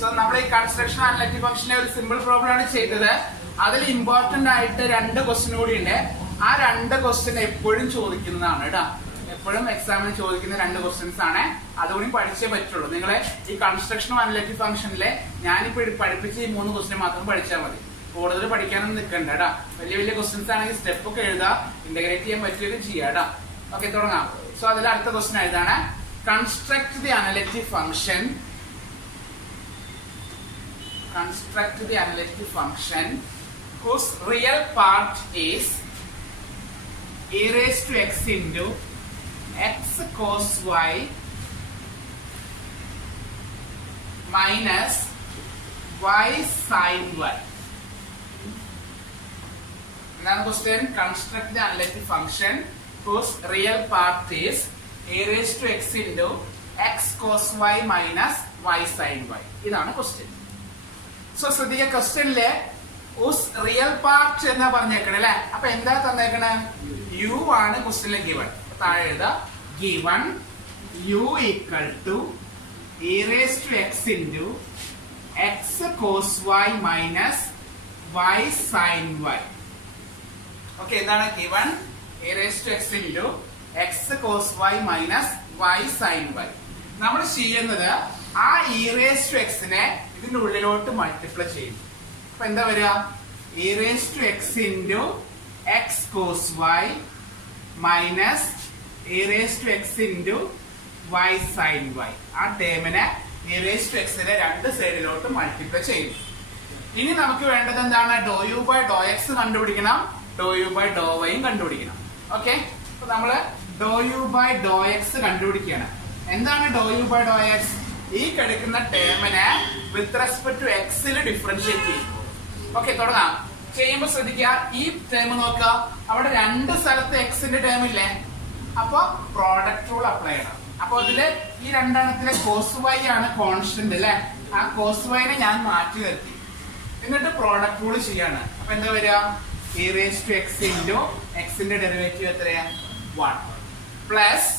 So നമ്മൾ ഈ construction analytic ഫംഗ്ഷനെ ഒരു സിമ്പിൾ പ്രോബ്ലം ആണ് ചെയ്തത്. അതിൽ ഇമ്പോർട്ടന്റ് ആയിട്ട് 2 ക്വസ്റ്റ്യൻ കൂടി ഉണ്ട്. ആ 2 ക്വസ്റ്റ്യൻ എപ്പോഴും ചോദിക്കുന്നതാണ് കേട്ടോ. എപ്പോഴും എക്സാമിന് ചോദിക്കുന്ന 2 ക്വസ്റ്റ്യൻസ് ആണ്. അതുകൂടി പഠിച്ചേ പറ്റുള്ളൂ. നിങ്ങളെ ഈ കൺസ്ട്രക്ഷൻ അനലിറ്റിക് ഫംഗ്ഷനിലെ ഞാനിപ്പോ പഠിപ്പിച്ച ഈ 3 ക്വസ്റ്റ്യൻ മാത്രം പഠിച്ചാൽ മതി. കൂടുതൽ പഠിക്കാനൊന്നും നിൽക്കണ്ട കേട്ടാ. വലിയ വലിയ ക്വസ്റ്റ്യൻസ് ആണെങ്കിൽ സ്റ്റെപ്പ് ഒക്കെ എഴുതാം, ഇന്റഗ്രേറ്റ് ചെയ്യാൻ പറ്റിയൊക്കെ ചെയ്യാം കേട്ടാ. ഓക്കെ, തുടങ്ങാം. സോ അതിൽ അടുത്ത ക്വസ്റ്റ്യൻ എഴുതാണ്. Construct the analytic function. Construct the analytic function whose real part is e raised to x into x cos y minus y sin y. Another question. Construct the analytic function whose real part is e raised to x into x cos y minus y sin y. ഇതാണ് question. So ശ്രദ്ധിക്കുക, ക്വസ്റ്റ്യനിലെ real part എന്നാ പറഞ്ഞേക്കണേ അല്ലെ. അപ്പൊ എന്താ തന്നേക്കണേ? U ആണ് ക്വസ്റ്റ്യനിലെ given. താഴെ എഴുതാ given U equal to E raise to X into X cos Y minus Y sine Y. Okay, എന്താണ് given? E raise to X into X cos Y minus Y sine Y. നമ്മൾ ചെയ്യുന്നത് ആ E raise to എക്സിനെ ഇതിന്റെ ഉള്ളിലോട്ട് multiply ചെയ്യും. അപ്പൊ എന്താ വരിക? E raise to X into X cos Y minus E raise to X into y sine y. ആ ടേമിനെ ഇ റേസ് ടു എക്സിനെ 2 സൈഡിലോട്ട് മൾട്ടിപ്ലൈ ചെയ്യും. ഇനി നമുക്ക് വേണ്ടത് എന്താണ്? ഡോ യു ബൈ ഡോ എക്സ് കണ്ടുപിടിക്കണം, ഡോ യു ബൈ ഡോ വൈയും കണ്ടുപിടിക്കണം. ഓക്കെ, അപ്പൊ നമ്മള് ഡോ യു ബൈ ഡോ എക്സ് കണ്ടുപിടിക്കണം. എന്താണ് ഡോ യു ബൈ ഡോ എക്സ്? ഈ കിടക്കുന്ന ടേമിനെ വിത്ത് റെസ്പെക്ട് ടു എക്സിൽ ഡിഫറൻഷിയേറ്റ് ചെയ്യും. ഓക്കെ, തുടങ്ങാം. ചെയ്യുമ്പോ ശ്രദ്ധിക്കുക, ഈ ടേം നോക്കുക. അവിടെ 2 സ്ഥലത്ത് എക്സിന്റെ ടേം ഇല്ലേ? അപ്പൊ പ്രോഡക്റ്റ് റൂൾ അപ്ലൈ ചെയ്യണം. അപ്പൊ അതില് ഈ 2 കോസ് വൈ ആണ് കോൺസ്റ്റന്റ് അല്ലെ. ആ കോസ് വൈനെ ഞാൻ മാറ്റി നിർത്തി. എന്നിട്ട് പ്രോഡക്റ്റ് റൂൾ ചെയ്യാണ്. അപ്പൊ എന്താ വരിക? E raise to X into എക്സിന്റെ ഡെറിവേറ്റീവ് എത്രയാ? 1 plus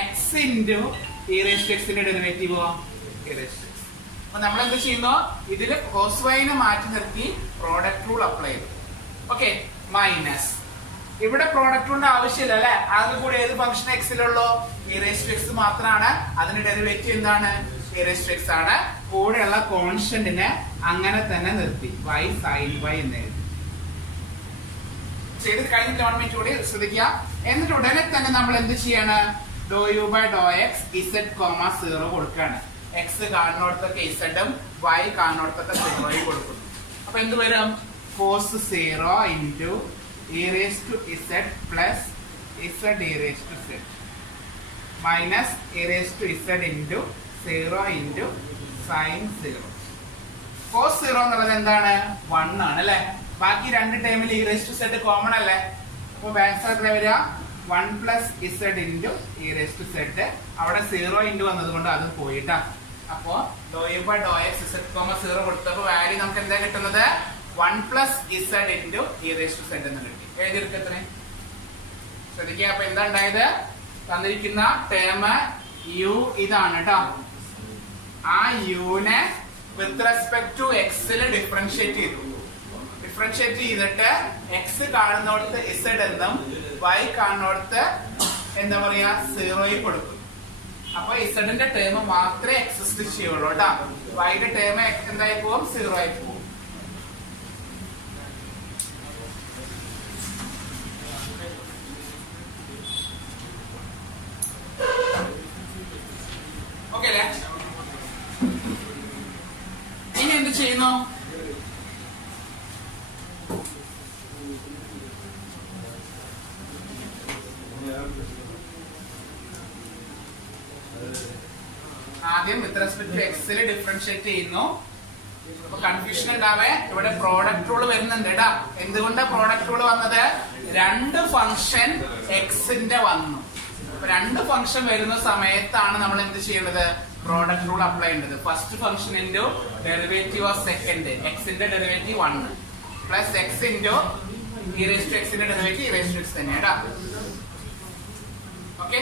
X into E raise to എക്സിന്റെ derivative E raise to X. അപ്പൊ നമ്മൾ എന്ത് ചെയ്യുന്നു? ഇതില് കോസ് വൈനെ മാറ്റി നിർത്തി പ്രോഡക്റ്റ് റൂൾ അപ്ലൈ ചെയ്തു. ഓക്കെ, മൈനസ് ഇവിടെ പ്രോഡക്റ്റ് റൂളിന്റെ ആവശ്യമില്ല അല്ലെ. അതിൽ കൂടെ ഏത് ഫംഗ്ഷൻ എക്സിലുള്ളൂ? ഇ റേസ് ടു എക്സ് മാത്രമാണ്. അതിന്റെ ഡെറിവേറ്റീവ് എന്താണ്? ഇ റേസ് ടു എക്സ് ആണ്. കൂടെയുള്ള കോൺസ്റ്റന്റിനെ അങ്ങനെ തന്നെ നിർത്തി വൈ സൈൻ വൈ എന്ന് എഴുതി. ചെയ്ത് കഴിഞ്ഞ 1 മിനിറ്റ് കൂടി ശ്രദ്ധിക്കുക. എന്നിട്ട് ഉടനെ തന്നെ നമ്മൾ എന്ത് ചെയ്യാണ്? Do U by Dr X Z comma 0 കൊടുക്കാണ്. എക്സ് കാണുന്നിടത്തൊക്കെ ഇസഡും വൈ കാണുന്നിടത്തൊക്കെ 0 കൊടുക്കുന്നു. അപ്പൊ എന്ത് വരും? Cos 0 into E raise to Z plus Z E raise to Z minus E raise to Z into 0 into sine 0. Cos 0 എന്നുള്ളത് എന്താണ്? 1 ആണ് അല്ലെ. ബാക്കി 2 ടൈമിൽ E raise to Z common അല്ലേ. അപ്പൊ ബാക്ക് സൈഡിൽ വരിക 1 plus Z into E raise to Z. അവിടെ 0 ഇൻറ്റു വന്നത് കൊണ്ട് അത് പോയിട്ടാ. അപ്പോ do U by Dr X Z comma 0 കൊടുത്തപ്പോ വാല്യൂ നമുക്ക് എന്താ കിട്ടുന്നത്? 1 plus Z into E raise to z എന്ന് കിട്ടി. എഴുതിയെടുക്കത്രേ. ശ്രദ്ധിക്കുക, അപ്പൊ എന്താ ഉണ്ടായത്? തന്നിരിക്കുന്ന ടേം യു ഇതാണ് കേട്ടോ. ആ യുനെ വിത്ത് റെസ്പെക്ട് ടു എക്സിൽ ഡിഫറൻഷിയേറ്റ് ചെയ്തു. ഡിഫറൻഷിയേറ്റ് ചെയ്തിട്ട് എക്സ് കാണുന്നിടത്ത് ഇസഡ് എന്നും വൈ കാണുന്നിടത്ത് എന്താ പറയാ 0 കൊടുക്കും. അപ്പൊ ഇസഡിന്റെ ടേം മാത്രമേ എക്സിസ്റ്റ് ചെയ്യുള്ളൂ കേട്ടോ. വൈയുടെ ടേം എന്തായി പോകും? 0 ആയി പോകും. ഓക്കെ അല്ലേ? ഇനി എന്ത് ചെയ്യുന്നു? ആദ്യം വിത്ത് റെസ്പെക്ട് ടു എക്സിൽ ഡിഫറൻഷിയേറ്റ് ചെയ്യുന്നു. അപ്പൊ കൺഫ്യൂഷൻ ഉണ്ടാവേ. ഇവിടെ പ്രോഡക്റ്റ് റൂൾ വരുന്നുണ്ട് കേട്ടാ. എന്തുകൊണ്ടാണ് പ്രോഡക്റ്റ് റൂൾ വന്നത്? 2 ഫംഗ്ഷൻ എക്സിന്റെ വന്നു. 2 ഫംഗ്ഷൻ വരുന്ന സമയത്താണ് നമ്മൾ എന്ത് ചെയ്യുന്നത്? പ്രോഡക്റ്റ് റൂൾ അപ്ലൈ ചെയ്യേണ്ടത്. First function into derivative of second എക്സിന്റെ derivative 1 plus X into E raise to എക്സിന്റെ derivative E raise to X തന്നെ കേട്ടാ. ഓക്കെ,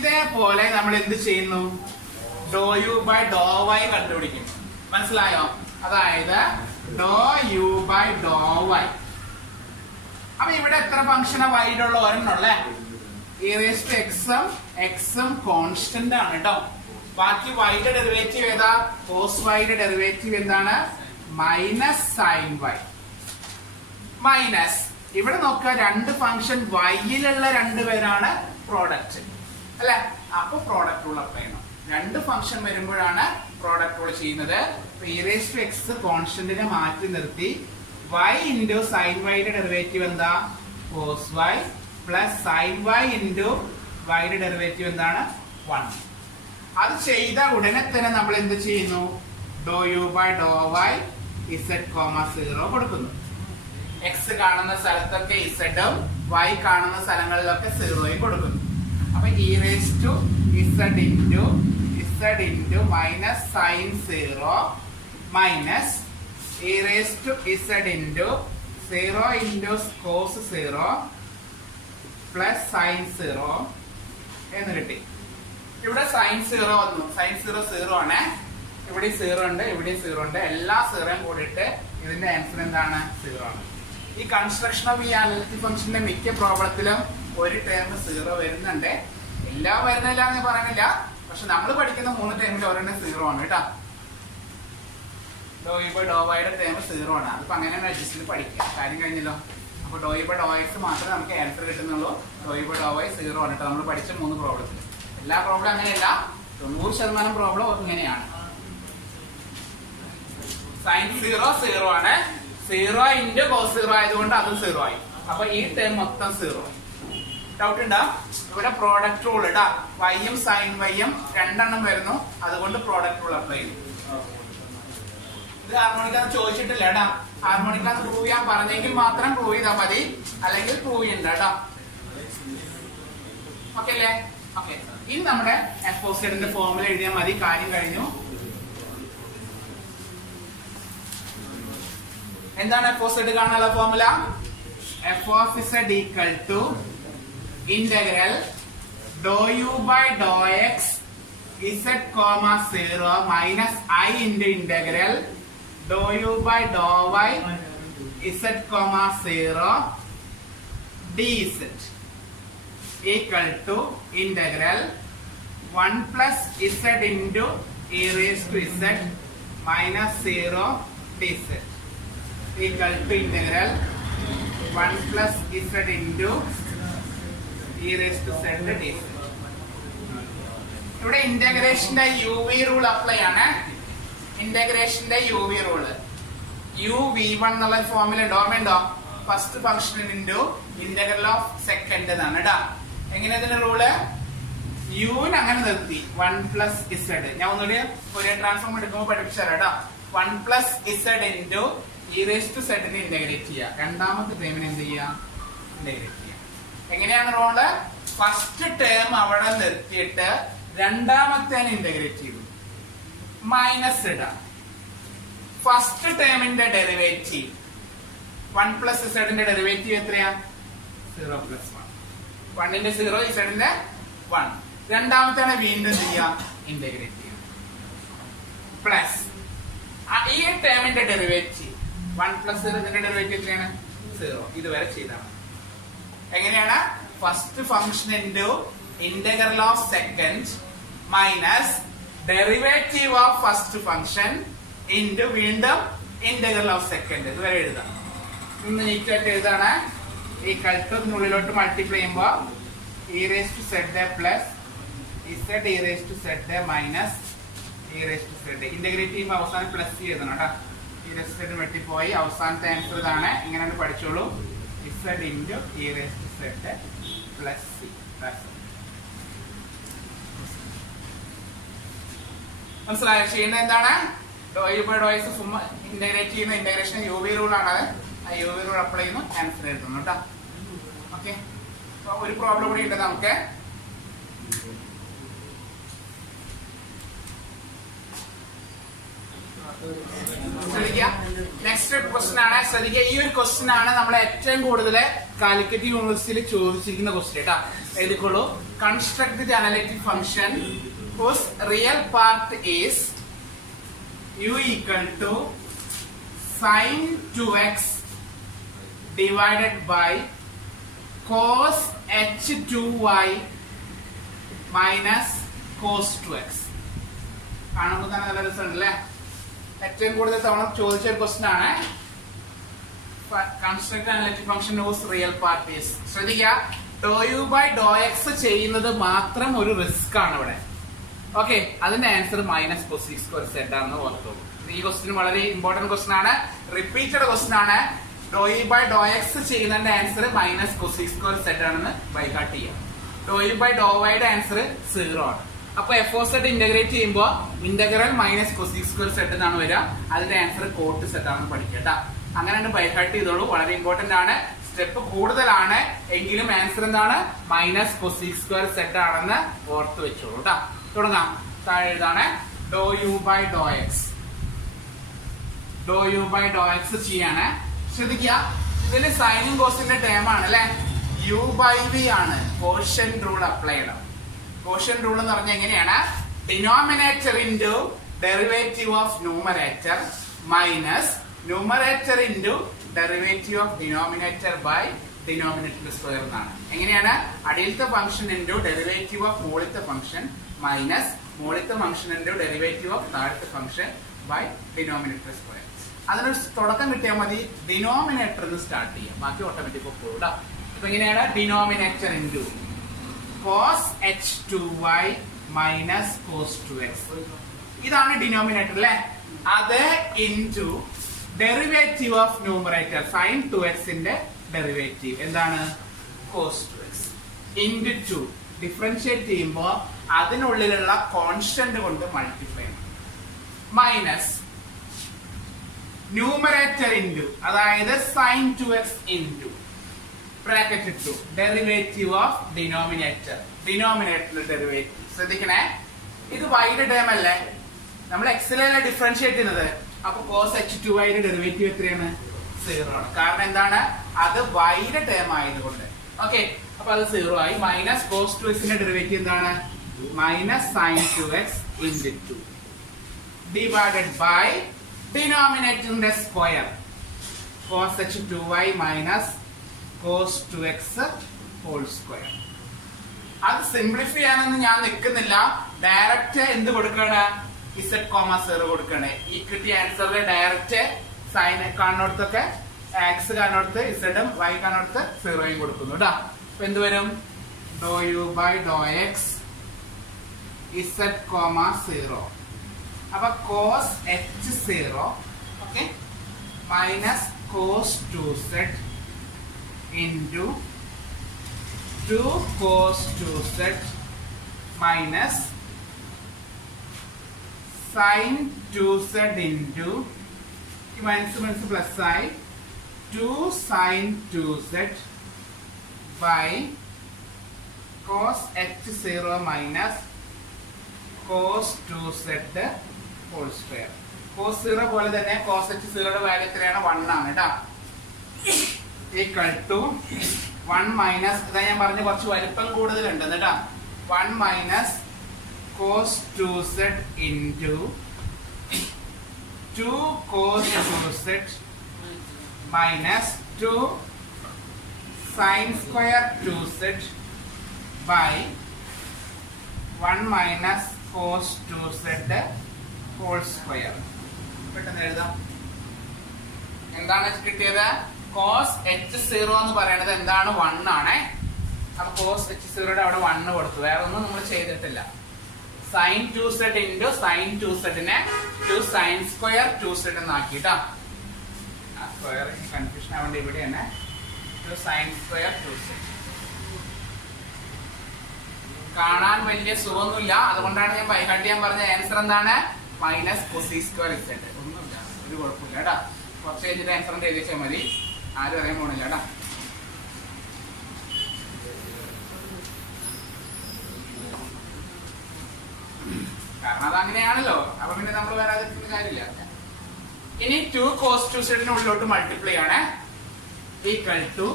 ഇതേപോലെ നമ്മൾ എന്ത് ചെയ്യുന്നു? Do U by Dr Y കണ്ടുപിടിക്കും. മനസ്സിലായോ? അതായത് do U by Dr Y. അപ്പൊ ഇവിടെ എത്ര ഫംഗ്ഷനാ വൈയിലുള്ള ഒരെണ്ണുള്ളേ? എക്സും കോൺസ്റ്റന്റ് ആണ് കേട്ടോ. ബാക്കി വൈയുടെ ഡെറിവേറ്റീവ് ഏതാ? കോസ് വൈയുടെ ഡെറിവേറ്റീവ് എന്താണ്? Minus sine y. മൈനസ് ഇവിടെ നോക്കുക, രണ്ട് ഫംഗ്ഷൻ വൈയിലുള്ള രണ്ടുപേരാണ് പ്രോഡക്റ്റ് അല്ലെ? അപ്പൊ പ്രോഡക്റ്റ് റൂൾ അപ്ലൈ ചെയ്യണം. രണ്ട് ഫംഗ്ഷൻ വരുമ്പോഴാണ് പ്രോഡക്റ്റ് റൂൾ ചെയ്യുന്നത്. എക്സ് കോൺസ്റ്റന്റിനെ മാറ്റി നിർത്തി y ഇൻറ്റു സൈൻ വൈയുടെ ഡെറിവേറ്റീവ് എന്താ? Cos y plus sine y into വൈയുടെ ഡെറിവേറ്റീവ് എന്താണ്? 1. അത് ചെയ്ത ഉടനെ തന്നെ നമ്മൾ എന്ത് ചെയ്യുന്നു? Do U by Dr y z,0 കൊടുക്കുന്നു. എക്സ് കാണുന്ന സ്ഥലത്തൊക്കെ ഇസഡും വൈ കാണുന്ന സ്ഥലങ്ങളിലൊക്കെ 0യും കൊടുക്കുന്നു. അപ്പൊ z into minus sine 0 minus z into 0 into cos 0 plus sine 0 എന്ന് കിട്ടി. ഇവിടെ സൈൻ 0 വന്നു. സൈൻ 0 ആണ്. ഇവിടെ 0 ഉണ്ട്, ഇവിടെ 0 ഉണ്ട്. എല്ലാ 0യും കൂടിയിട്ട് ഇതിന്റെ ആൻസർ എന്താണ്? 0 ആണ്. ഈ കൺസ്ട്രക്ഷൻ ഓഫ് ഈ അനലിറ്റിക് ഫംഗ്ഷന്റെ മിക്ക പ്രോബ്ലത്തിലും ഒരു ടേം 0 വരുന്നുണ്ട്. എല്ലാം വരുന്നില്ല എന്ന് പറയുന്നില്ല, പക്ഷെ നമ്മൾ പഠിക്കുന്ന 3 ടേമിൽ ഒരെണ്ണം 0 ആണ് കേട്ടോ. ഡോ യു ബൈ ഡോ വൈയുടെ ടേം 0 ആണ്. അതിപ്പോ അങ്ങനെ അഡ്ജസ്റ്റ് ചെയ്ത് പഠിക്കാം. കാര്യം കഴിഞ്ഞല്ലോ. അപ്പൊ do U by Dr x മാത്രമേ നമുക്ക് ആൻസർ കിട്ടുന്നുള്ളൂ. Do U by Dr y 0 ആണ് കേട്ടോ. നമ്മൾ പഠിച്ച 3 പ്രോബ്ലത്തിൽ എല്ലാ പ്രോബ്ലം അങ്ങനെയല്ല, 90% പ്രോബ്ലം ഇങ്ങനെയാണ്. സൈൻ 0 ആണ്. 0 ഇൻറ്റു കോസ് 0 ആയതുകൊണ്ട് അതും 0 ആയി. അപ്പൊ ഈ ടേം മൊത്തം 0 ആയി. ഡൗട്ട് ഉണ്ടോ? ഇവിടെ പ്രോഡക്റ്റ് റൂൾ ഇടാ. വൈയും സൈൻ വൈയും രണ്ടെണ്ണം വരുന്നു, അതുകൊണ്ട് പ്രോഡക്റ്റ് റൂൾ അപ്ലൈ ചെയ്യും. ഇത് ഹാർമോണിക്കാന്ന് ചോദിച്ചിട്ടില്ല കേട്ടാ. ഹാർമോണിക്കാന്ന് പ്രൂവ് ചെയ്യാൻ പറഞ്ഞെങ്കിൽ മാത്രം പ്രൂവ് ചെയ്താൽ മതി, അല്ലെങ്കിൽ പ്രൂവ് ചെയ്യണ്ട കേട്ടോ. ഓക്കെ അല്ലേ? ഓക്കെ. ഇനി നമ്മുടെ എഫ് ഓഫ് സെഡിന്റെ ഫോർമുല എഴുതിയാൽ മതി. കാര്യം കഴിഞ്ഞു. എന്താണ് എഫ് ഓഫ് സെഡ് കാണാനുള്ള formula? F of z equal to integral doe U by Dr x z,0 minus i into integral doe U by Dr y z,0 dz equal to integral 1 plus z into e raised to z minus 0 dz equal to integral 1 plus z into e raised to z dz. ഇവിടെ ഇന്റഗ്രേഷന്റെ U v rule apply ആണ്. ഇന്റഗ്രേഷന്റെ U V rule uv1 എന്നുള്ള formula ഉണ്ട്, ഓർമ്മയുണ്ടോ? First function into integral of second എന്നാണ് കേട്ടോ. എങ്ങനെ ഇതിന്റെ റൂള്? യുവിന് അങ്ങനെ നിർത്തി 1 പ്ലസ് z. ഞാൻ ഒന്നുകൂടി ഒരു ട്രാൻസ്ഫോം എടുക്കുമ്പോൾ പഠിപ്പിച്ചാലോ കേട്ടോ. 1 plus z into e raised to z നെ ഇന്റഗ്രേറ്റ് ചെയ്യുക. രണ്ടാമത്തെ ടേമിന് എന്ത് ചെയ്യുക? ഇന്റഗ്രേറ്റ് ചെയ്യുക. എങ്ങനെയാണ് റോള്? ഫസ്റ്റ് ടേം അവിടെ നിർത്തിയിട്ട് രണ്ടാമത്തെ ഇന്റഗ്രേറ്റ് ചെയ്തു. മൈനസ് ഇടാം. ഫസ്റ്റ് ടേമിന്റെ ഡെറിവേറ്റീവ് 1 പ്ലസ് z ന്റെ ഡെറിവേറ്റീവ് എത്രയാ? 0 പ്ലസ് 1. 1 ന്റെ 0, z ന്റെ 1. രണ്ടാമത്തെ വീണ്ടും ചെയ്യാം, ഇന്റഗ്രേറ്റ് ചെയ്യാം. പ്ലസ് ഈ ടേമിന്റെ ഡെറിവേറ്റീവ് 1 പ്ലസ് 0 ന്റെ ഡെറിവേറ്റീവ് എത്രയാണ്? 0. ഇതുവരെ ചെയ്താണ്. എങ്ങനെയാണ്? First function into integral of second minus derivative of first function into വീണ്ടും ഇന്റഗ്രൽ ഓഫ് സെക്കൻഡ്. ഇതുവരെ എഴുതാം. ഇന്ന് നീറ്റായിട്ട് എഴുതാണ്. ഈ കൾട്ടുള്ളിലോട്ട് മൾട്ടിപ്ലൈ ചെയ്യുമ്പോ e raised to z plus z e raised to z minus e raised to z. Integrate ചെയ്യുമ്പോൾ അവസാനം plus ചെയ്തണം കേട്ടോ. e raised to z വെട്ടിപ്പോയി. അവസാനത്തെ ആൻസർ ഇതാണ്. ഇങ്ങനെ പഠിച്ചോളൂ. z into e raised to z plus c. മനസ്സിലായോ? ചെയ്യുന്നത് എന്താണ്? ഡോ U by Dr x integrate ചെയ്യുന്ന ഇന്റഗ്രേഷൻ യു വി റൂൾ ആണ്. ആ യു വി റൂൾ അപ്ലൈ ചെയ്യുന്നു, ആൻസർ എഴുതുന്നു കേട്ടോ. ഓക്കെ. ഒരു പ്രോബ്ലം കൂടി ഉണ്ട് നമുക്ക്. നെക്സ്റ്റ് ക്വസ്റ്റ്യൻ ആണ്. ശ്രദ്ധിക്കുക, ഈ ഒരു ക്വസ്റ്റ്യൻ ആണ് നമ്മൾ ഏറ്റവും കൂടുതൽ കാലിക്കറ്റ് യൂണിവേഴ്സിറ്റിയിൽ ചോദിച്ചിരിക്കുന്ന ക്വസ്റ്റ്യൻ കേട്ടോ. എഴുതിക്കോളൂ. Construct the analytic function whose real part is u equal to sin 2x divided by cos h2y minus cos 2x. കാണുമ്പോൾ തന്നെ നല്ല രസമുണ്ടല്ലേ? ഏറ്റവും കൂടുതൽ തവണ ചോദിച്ച ഒരു ക്വസ്റ്റ്യൻ ആണ്. Construct analytic function whose real part is. ശ്രദ്ധിക്കുക, doe U by Dr x ചെയ്യുന്നത് മാത്രം ഒരു റിസ്ക് ആണ് ഇവിടെ. ഓക്കെ, അതിന്റെ answer minus cosec square z ആണെന്ന് ഓർത്തോളൂ. ഈ ക്വസ്റ്റ്യൻ വളരെ ഇമ്പോർട്ടന്റ് ക്വസ്റ്റ്യൻ ആണ്, റിപ്പീറ്റഡ് ക്വസ്റ്റ്യൻ ആണ്. Doe U by Dr x ചെയ്യുന്നതിന്റെ answer minus cosec square z ആണെന്ന് ബൈഹാർട്ട് ചെയ്യാം. ഡോ യു ബൈ ഡോ വൈയുടെ ആൻസർ 0 ആണ്. അപ്പൊ എഫ് ഓ സെഡ് ഇന്റഗ്രേറ്റ് ചെയ്യുമ്പോൾ integral minus cosec square z എന്നാണ് വരിക. അതിന്റെ ആൻസർ കോട്ട് സെഡ് ആണെന്ന് പഠിക്കട്ടാ. അങ്ങനെ ബൈഹാർട്ട് ചെയ്തോളൂ, വളരെ ഇമ്പോർട്ടന്റ് ആണ്. സ്റ്റെപ്പ് കൂടുതലാണ് എങ്കിലും ആൻസർ എന്താണ്? മൈനസ് കൊസീക് സ്ക്വയർ സെഡ് ആണെന്ന് ഓർത്ത് വെച്ചോളൂ കേട്ടാ. തുടങ്ങാം. താഴെ എഴുതാണ് do U by Dr x. Do U by Dr x ചെയ്യാണ്. ശ്രദ്ധിക്കുക, ഇതിൽ സൈനും കോസിന്റെ ടേം ആണ് അല്ലെ. യു ബൈ വി ആണ്. കോഷ്യന്റ് റൂൾ അപ്ലൈ ചെയ്യണം. കോഷ്യന്റ് റൂൾ എന്ന് പറഞ്ഞാൽ എങ്ങനെയാണ്? Denominator into derivative of numerator minus numerator into derivative of denominator by denominator square എന്നാണ്. എങ്ങനെയാണ്? അടിയിലത്തെ ഫംഗ്ഷൻ ഇൻറ്റു ഡെറിവേറ്റീവ് ഓഫ് മുകളിലത്തെ ഫംഗ്ഷൻ മൈനസ് മുകളിലത്തെ ഫംഗ്ഷൻ ഇൻറ്റു ഡെറിവേറ്റീവ് ഓഫ് താഴത്തെ ഫംഗ്ഷൻ ബൈ ഡിനോമിനേറ്റർ സ്ക്വയർ. അതിനൊരു തുടക്കം കിട്ടിയാൽ മതി. ഡിനോമിനേറ്റർ സ്റ്റാർട്ട് ചെയ്യാം, ബാക്കി ഓട്ടോമാറ്റിക് പോകൂടാ. ഇപ്പൊ എങ്ങനെയാണ്? Denominator into cos h2y minus cos 2x. ഇതാണ് ഡിനോമിനേറ്റർ അല്ലെ. അത് into derivative of numerator sine 2x ന്റെ ഡെറിവേറ്റീവ് എന്താണ്? Cos 2x into 2. ഡിഫറൻഷിയേറ്റ് ചെയ്യുമ്പോൾ അതിനുള്ളിലുള്ള കോൺസ്റ്റന്റ് കൊണ്ട് മൾട്ടിപ്ലൈ ചെയ്യണം. മൈനസ് ന്യൂമറേറ്റർ ഇൻറ്റു, അതായത് സൈൻ 2x ഇൻറ്റു ബ്രാക്കറ്റ് ഇട്ടു ഡെറിവേറ്റീവ് ഓഫ് ഡിനോമിനേറ്റർ. ഡിനോമിനേറ്ററിന്റെ ഡെറിവേറ്റീവ് ശ്രദ്ധിക്കണേ. ഇത് വൈയുടെ ടേം അല്ലേ, നമ്മൾ എക്സിലല്ലേ ഡിഫറൻഷിയേറ്റ് ചെയ്യുന്നത്. അപ്പൊ കോസ് h2y യുടെ ഡെറിവേറ്റീവ് എത്രയാണ്? 0 ആണ്. കാരണം എന്താണ്? അത് വൈയുടെ ടേം ആയതുകൊണ്ട്. ഓക്കെ, അപ്പൊ അത് 0 ആയി. മൈനസ് കോസ് 2x ന്റെ ഡെറിവേറ്റീവ് എന്താണ്? Minus sine 2x into 2 divided by ഡിനോമിനേറ്ററിന്റെ square cos h2y minus cos 2x whole square. അത് സിംപ്ലിഫൈ ചെയ്യാനൊന്നും ഞാൻ നിൽക്കുന്നില്ല. ഡയറക്റ്റ് എന്ത് കൊടുക്കാണ്? z,0 കൊടുക്കണേ. ഈ കിട്ടിയ ആൻസറിൽ ഡയറക്റ്റ് സൈൻ കാണുന്നിടത്തൊക്കെ എക്സ് കാണുന്നിടത്ത് ഇസഡും വൈ കാണുന്നിടത്ത് 0 കൊടുക്കുന്നു കേട്ടോ. അപ്പൊ എന്ത് വരും? Do U by Dr x z,0. അപ്പൊ cos h0 okay minus cos 2z into 2 cos 2z minus sin 2z into minus plus I 2 sin 2z by cos h0 minus cos 2z whole square. cos 0 പോലെ തന്നെ cos h0 യുടെ value എത്രയാണ്? 1 ആണ് കേട്ടോ. Equal to 1 minus, ഇതാ ഞാൻ പറഞ്ഞ കുറച്ച് വലിപ്പം കൂടുതലുണ്ട് കേട്ടോ. 1 minus cos 2z into 2 cos 2z minus 2 sine square 2z by 1 minus cos 2z whole square. പെട്ടെന്ന് എഴുതാം. എന്താണ് കിട്ടിയത്? കോസ് h0 എന്ന് പറയുന്നത് എന്താണ്? 1 ആണ്. അപ്പൊ കോസ് h0 അവിടെ 1 കൊടുത്തു, വേറെ ഒന്നും നമ്മൾ ചെയ്തിട്ടില്ല. Sign 2z into sine 2z നെ 2 സൈൻ സ്ക്വയർ 2z എന്നാക്കിട്ടാ. സ്ക്വയർ കൺഫ്യൂഷൻ ആവേണ്ട ഇവിടെ തന്നെ 2 സൈൻ സ്ക്വയർ 2z. കാണാൻ വലിയ സുഖമൊന്നുമില്ല, അതുകൊണ്ടാണ് ഞാൻ ബൈഹാർട്ട് ചെയ്യാൻ പറഞ്ഞ ആൻസർ എന്താണ്? Minus cosec square z. ഒന്നുമില്ല, ഒരു കുഴപ്പമില്ല കേട്ടാ. കുറച്ച് കഴിഞ്ഞിട്ട് ആൻസർ എഴുതി വെച്ചാൽ മതി, ആരും അറിയാൻ പോണില്ല കേട്ടാ. കാരണം അത് അങ്ങനെയാണല്ലോ. അപ്പൊ പിന്നെ നമ്മൾ വരാതിരിക്കുന്ന കാര്യമില്ല. ഇനി 2 cos 2z ഉള്ളിലോട്ട് മൾട്ടിപ്ലൈ ആണ്. Equal to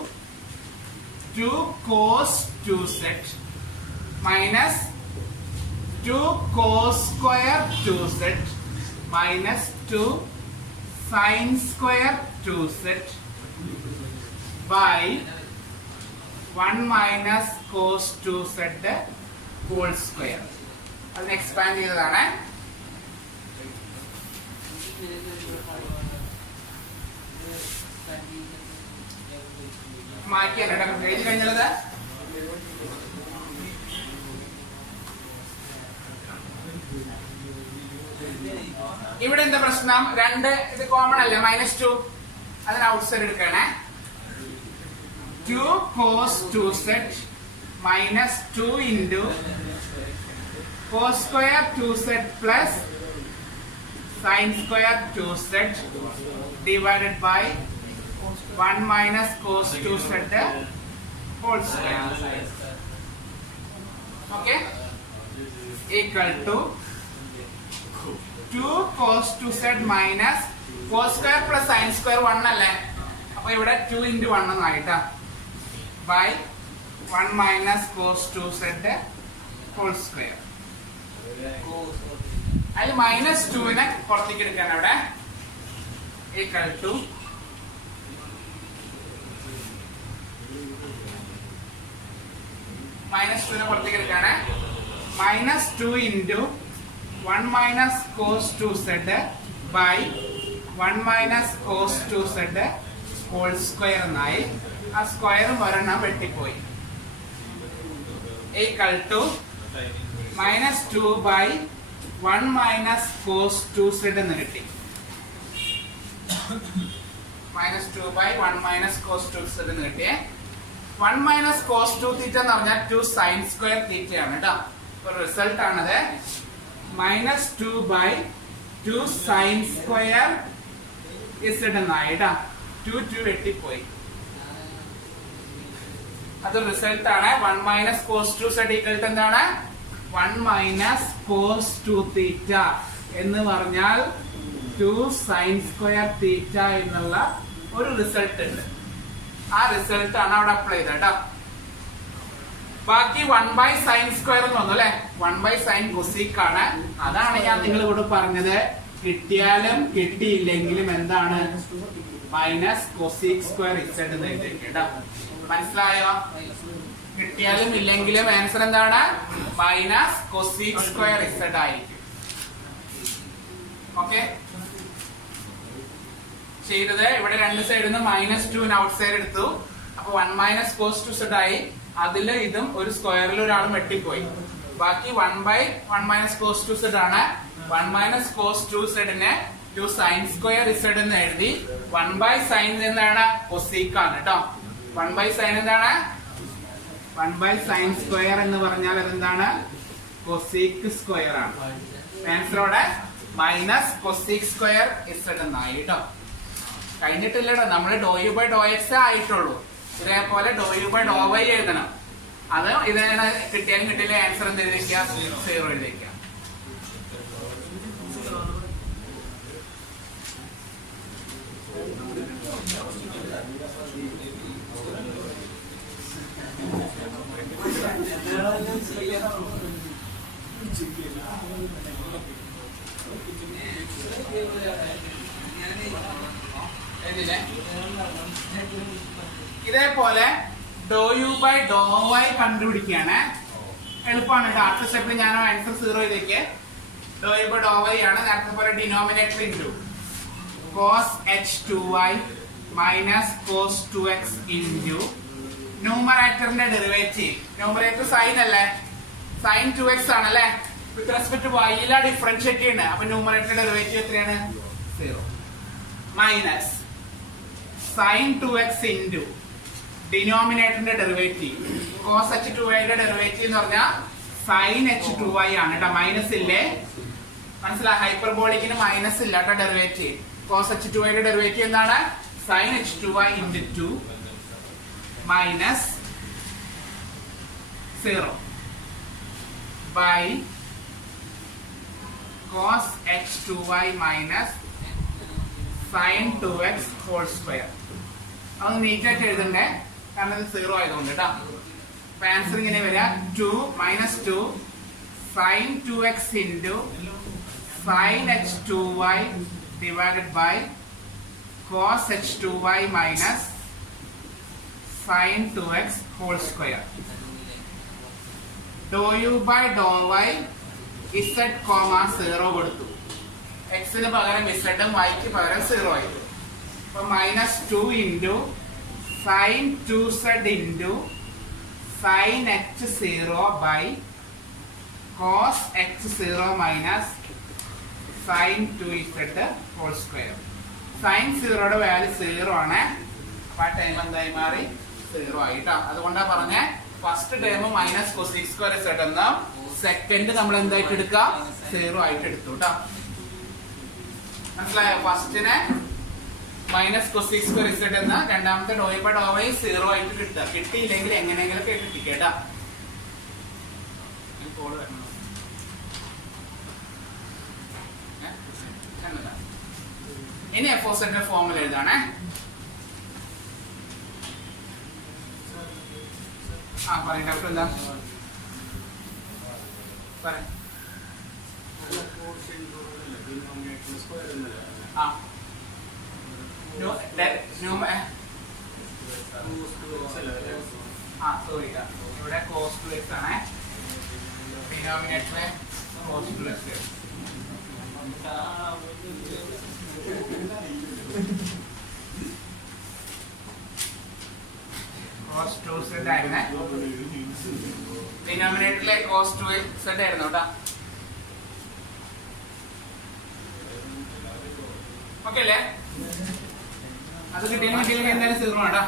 2 cos 2z minus 2 cos square 2z minus 2 sin square 2z by 1 minus cos 2z whole square. അതിനെ എക്സ്പാൻഡ് ചെയ്തതാണ്. മാറ്റിയാണ് എഴുതി കഴിഞ്ഞത്. ഇവിടെ എന്താ പ്രശ്നം? രണ്ട് ഇത് കോമൺ അല്ലേ, -2. അതിന് ഔട്ട്സൈഡ് എടുക്കണേ. 2 cos 2z minus 2 into cos square 2z plus sin square 2z divided by 1 minus cos 2z whole square. Okay, equal to 2 cos 2z minus cos square plus sin square 1 അല്ലേ, അപ്പൊ ഇവിടെ 2 into 1 എന്നായിട്ടാ, by 1 minus cos 2z whole square. അതിൽ -2 പുറത്തേക്ക് എടുക്കാൻ അവിടെ equal to -2 പുറത്തേക്ക് എടുക്കാണ്. -2 into 1 minus cos 2z by 1 minus cos 2z whole square എന്നായി. ആ സ്ക്വയർ ഒരെണ്ണം വെട്ടിപ്പോയി. equal to -2 by 1 minus cos 2z എന്ന് കിട്ടി. -2 by 1 minus cos 2z എന്ന് കിട്ടിയേ. 1 minus cos 2 തീറ്റ എന്ന് പറഞ്ഞാൽ 2 sin square തീറ്റ ആണ് കേട്ടോ. അപ്പൊ റിസൾട്ട് ആണത് -2 by 2 sin square z എന്നായി കേട്ടോ. 2 വെട്ടിപ്പോയി. അത് റിസൾട്ട് ആണ്. 1 minus cos 2z equal to എന്താണ്? 1 minus cos 2 തീറ്റ എന്ന് പറഞ്ഞാൽ 2 sin square തീറ്റ എന്നുള്ള ഒരു റിസൾട്ട് ഉണ്ട്. ആ റിസൾട്ട് ആണ് അവിടെ അപ്ലൈ ചെയ്തത് കേട്ടോ. ബാക്കി 1 by sin square എന്ന് വന്നു അല്ലെ. 1 by sin cosec ആണ്. അതാണ് ഞാൻ നിങ്ങളോട് പറഞ്ഞത്, കിട്ടിയാലും കിട്ടിയില്ലെങ്കിലും എന്താണ് മൈനസ് cosec square z എന്ന് എഴുതിയിരിക്കും കേട്ടോ. മനസ്സിലായോ? കിട്ടിയാലും ഇല്ലെങ്കിലും ആൻസർ എന്താണ്? മൈനസ് cosec square z ആയിരിക്കും. ഓക്കെ, ചെയ്തത് ഇവിടെ രണ്ട് സൈഡിൽ നിന്ന് -2 ഔട്ട് സൈഡ് എടുത്തു. അപ്പൊ 1 minus cos 2z ആയി. അതില് ഇതും ഒരു സ്ക്വയറിൽ ഒരാളും വെട്ടിപ്പോയി. ബാക്കി 1 by 1 minus cos 2z ആണ്. 1 minus cos 2z നെ 2 sin square z എന്ന് എഴുതി. 1 by sin എന്താണ്? cosec ആണ് കേട്ടോ. 1 by sin എന്താണ്? 1 by sin square എന്ന് പറഞ്ഞാൽ അതെന്താണ്? cosec square ആണ്. ആൻസറോടെ മൈനസ് cosec square z എന്നായി കേട്ടോ. കഴിഞ്ഞിട്ടില്ലട്ടോ, നമ്മള് ഡോ ബൈ ഡോ എക്സ് ആയിട്ടുള്ളൂ. ഇതേപോലെ ഡോ ബൈ ഡോ വൈ എഴുതണം. അത് ഇതാണ് കിട്ടിയാലും കിട്ടിയില്ല ആൻസർ എന്ത് എഴുതിക്കുക? 0 എഴുതിക്കുക. ഇതേപോലെ do U by Dr y കണ്ടുപിടിക്കുകയാണ്. എളുപ്പമാണ് കേട്ടോ. അടുത്ത സ്റ്റെപ്പിൽ ഞാൻ ആൻസർ 0 ചെയ്തേക്ക്. Do U by Dr y ആണ്. നേരത്തെ പോലെ denominator into cos h2y minus cos 2x into ന്യൂമറേറ്ററിന്റെ ഡെറിവേറ്റീവ്. ന്യൂമറേറ്റർ സൈൻ അല്ലേ, സൈൻ 2x ആണല്ലേ. വിത്ത് റെസ്പെക്ട് ടു വൈയിലാ ഡിഫറൻഷിയേറ്റ് ചെയ്യുന്നത്. അപ്പൊ ന്യൂമറേറ്ററിന്റെ ഡെറിവേറ്റീവ് എത്രയാണ്? 0 മൈനസ് സൈൻ 2x ഇൻറ്റു ഡിനോമിനേറ്ററിന്റെ ഡെറിവേറ്റീവ്. cos h2y യുടെ ഡെറിവേറ്റീവ് എന്ന് പറഞ്ഞാൽ സൈൻ h2y ആണ് കേട്ടോ. മൈനസ് ഇല്ലേ, മനസ്സിലായി? ഹൈപ്പർബോളിക്കിന് മൈനസ് ഇല്ല കേട്ടോ ഡെറിവേറ്റീവ്. cos h2y യുടെ ഡെറിവേറ്റീവ് എന്താണ്? Sine h2y into 2 minus 0 by cos h2y minus sine 2x whole square. അതൊന്ന് നീറ്റായിട്ട് എഴുതണ്ടേ, കാരണം ഇത് 0 ആയതുകൊണ്ട് കേട്ടോ. അപ്പൊ ആൻസർ ഇങ്ങനെ വരിക 2 - 2 sin 2x into sin h2y divided by cos h2y minus sin 2x whole square. Dou u by dou y z, 0 കൊടുത്തു. x ന് പകരം z ഉം y ക്ക് പകരം 0 ആയിരുന്നു. അപ്പോൾ -2 into sin 2z into sin h0 by cos h0 minus sin 2z whole square. sin 0 value 0 ആണ്. അപ്പോൾ ആ ടൈം എന്തായി മാറി 0 ആയിട്ടാ. അതുകൊണ്ടാണ് പറഞ്ഞ first time minus cosec square z എന്ന സെക്കൻഡ് നമ്മൾ എന്തായിട്ട് എടുക്കാം 0 ആയിട്ട് എടുത്തു കേട്ടോ. മനസ്സിലായോ? ഫസ്റ്റിനെ മൈനസ് കൊസീക് സ്ക്വയർ z എന്ന രണ്ടാമത്തെ ഡോ ബൈ ഡോ y 0 ആയിട്ട് കിട്ടുക. കിട്ടിയില്ലെങ്കിൽ എങ്ങനെയെങ്കിലും കിട്ടിക്കേട്ടാ. ഇനി f of z ഫോർമുല എഴുതാണേ. പറയും ഡോക്ടർ എന്താ പറയാം. സോറി ഇവിടെ cos 2x ആണ്. ഡിനോമിനേറ്ററിലെ cos 2x. cos 2z ആയിരുന്നേ. ഡിനോമിനേറ്ററിലെ cos 2z ആയിരുന്നു കേട്ടോ. ഓക്കെ അല്ലേ? അത് കിട്ടിയില്ലെങ്കിൽ എന്തായാലും 0 ആണോ.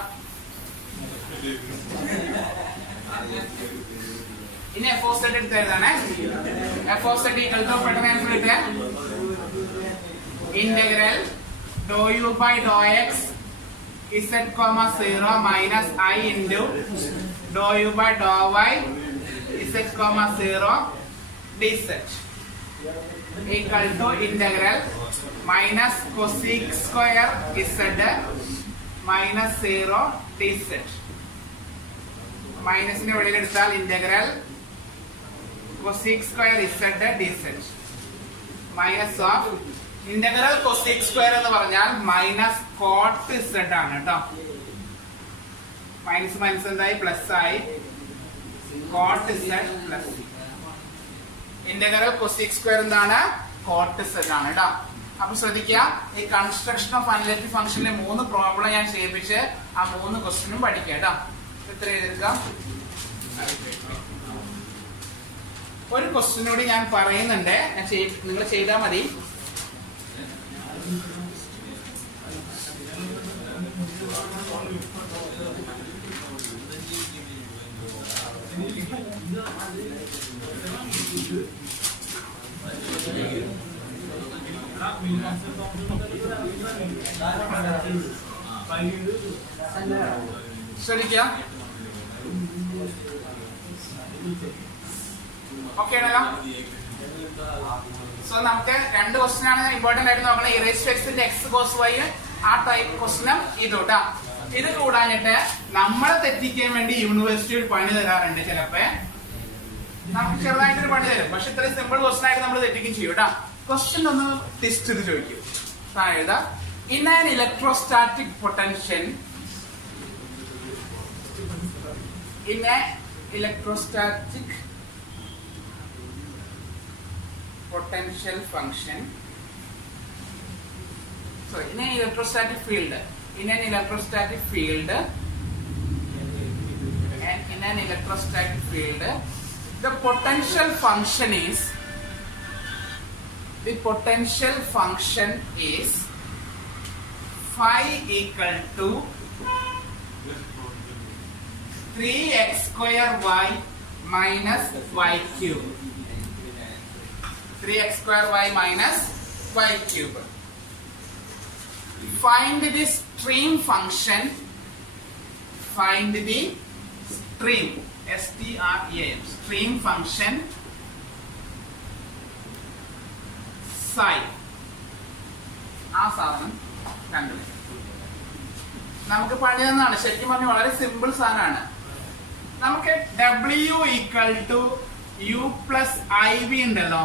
ഇനി f of z എടുത്ത് എഴുതാണേ. f of z equal to പെട്ടെന്ന് ആൻസർ കിട്ടുക. Integral dou u by dou x z, 0 minus I into dou u by dou y z, 0 dz equal to integral minus cosec square z minus 0 dz. മൈനസിന്റെ വെളിയിൽ എടുത്താൽ integral cosec square z dz minus of integral cosec square എന്ന് പറഞ്ഞാൽ minus cot z ആണ് കേട്ടോ. Minus minus എന്തായി plus ആയി. cot z plus integral cosec square എന്താണ് cot z ആണ് കേട്ടോ. അപ്പൊ ശ്രദ്ധിക്കുക, ഈ കൺസ്ട്രക്ഷൻ ഓഫ് അനലിറ്റിക് ഫംഗ്ഷനിലെ 3 പ്രോബ്ലം ഞാൻ ചെയ്യിപ്പിച്ച് ആ 3 ക്വസ്റ്റ്യനും പഠിക്കുക കേട്ടോ. എത്ര എഴുതിയെടുക്കാം? ഒരു ക്വസ്റ്റ്യനോട് ഞാൻ പറയുന്നുണ്ട്, നിങ്ങൾ ചെയ്താൽ മതി. ശ്രദ്ധിക്കുക. ഓക്കെ ആണല്ലോ. സോ നമുക്ക് 2 ക്വസ്റ്റ്യൻ ആണ് ഇമ്പോർട്ടന്റ് ആയിട്ട് നോക്കണം. ഇറേസ്റ്റിന്റെ x cos y ആ ടൈപ്പ് ക്വസ്റ്റ്യനും ഇതോട്ടാ. ഇത് കൂടാഞ്ഞിട്ട് നമ്മളെ തെറ്റിക്കാൻ വേണ്ടി യൂണിവേഴ്സിറ്റിയിൽ പണി തരാറുണ്ട്. ചിലപ്പോ നമുക്ക് ചെറുതായിട്ടൊരു പണി തരും, പക്ഷെ ഇത്രയും സിമ്പിൾ ക്വസ്റ്റ്യൻ ആയിട്ട് നമ്മൾ തെറ്റിക്കും ചെയ്യും കേട്ടോ. ക്വസ്റ്റ്യൻ ഒന്ന് ടെസ്റ്റ് ചെയ്ത് ചോദിക്കും. അതായത് in an electrostatic potential in an electrostatic potential function, sorry, in an electrostatic field, in an electrostatic field, and in an electrostatic field, the potential function is phi equal to 3x square y minus y cube. 3x square y minus y cube. Find the stream function. Find the stream. S-T-R-E-A-M. Stream function psi. ആ സാധനം കണ്ടുപിടിക്കും. നമുക്ക് പണി തന്നാണ്. ശരിക്കും പറഞ്ഞാൽ വളരെ simple സാധനമാണ്. നമുക്ക് W equal to u plus i v ഉണ്ടല്ലോ,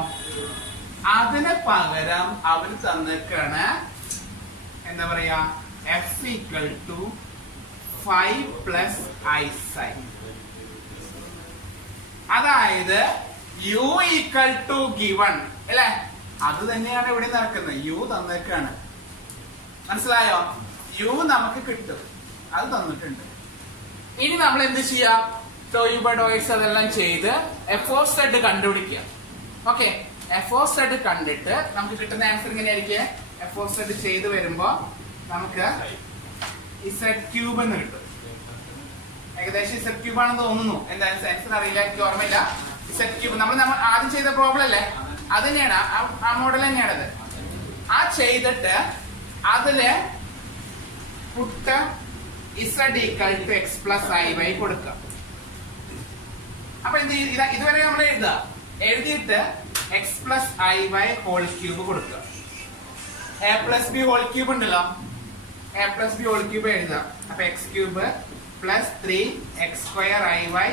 അതിന് പകരം അവർ തന്നിക്കാണ് എന്താ പറയാ f equal to 5 plus i sine. അതായത് യു ഈക്വൽ ടു ഗിവൺ അല്ലെ, അത് തന്നെയാണ് ഇവിടെ നടക്കുന്നത്. യു തന്നേക്കാണ്, മനസ്സിലായോ? യു നമുക്ക് കിട്ടും, അത് തന്നിട്ടുണ്ട്. ഇനി നമ്മൾ എന്ത് ചെയ്യാം? ടോയ്സ് അതെല്ലാം ചെയ്ത് എഫ് ഓഫ് സെഡ് കണ്ടുപിടിക്കുക. ഓക്കെ, എഫ് ഓഫ് സെഡ് കണ്ടിട്ട് നമുക്ക് കിട്ടുന്ന ആൻസർ ഇങ്ങനെയായിരിക്കും. എഫ് ഓഫ് സെഡ് ചെയ്ത് വരുമ്പോ നമുക്ക് ഇസെഡ് ക്യൂബ് എന്ന് കിട്ടും. ഏകദേശം ഇസെഡ് ക്യൂബ് ആണെന്ന് തോന്നുന്നു. എന്താ ആൻസർ അറിയില്ല, എനിക്ക് ഓർമ്മയില്ല. ഇസെഡ് ക്യൂബ് നമ്മൾ ആദ്യം ചെയ്ത പ്രോബ്ലം അല്ലേ, അത് തന്നെയാണ്, ആ മോഡൽ തന്നെയാണത്. ആ ചെയ്തിട്ട് അതില് put z equal to x plus i y കൊടുക്കുക. അപ്പൊ എന്ത് ഇതുവരെ നമ്മൾ എഴുതിയിട്ട് x plus i y whole cube കൊടുക്കുക. A plus b whole cube ഉണ്ടല്ലോ, a plus b whole cube എഴുതാം. അപ്പൊ x cube plus 3 x square i y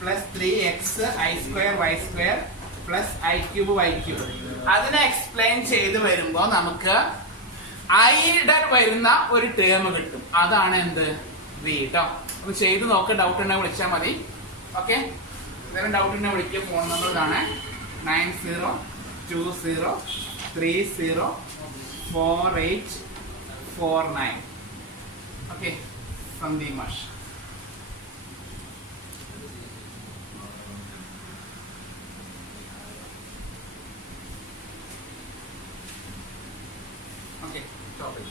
plus 3 x i square y square plus i cube y cube. അതിനെ explain ചെയ്ത് വരുമ്പോ നമുക്ക് ഐയുടെ വരുന്ന ഒരു ടേം കിട്ടും. അതാണ് എന്ത് വി ട്ടോ. അപ്പൊ ചെയ്ത് നോക്ക്, ഡൗട്ട് ഉണ്ടെങ്കിൽ വിളിച്ചാൽ മതി. ഓക്കെ, എന്തെങ്കിലും ഡൗട്ട് ഉണ്ടെങ്കിൽ വിളിക്കുക. ഫോൺ നമ്പർ ഇതാണ് 9020304849. ഓക്കെ, ഫ്രം ദിമാഷ്. Okay, topic.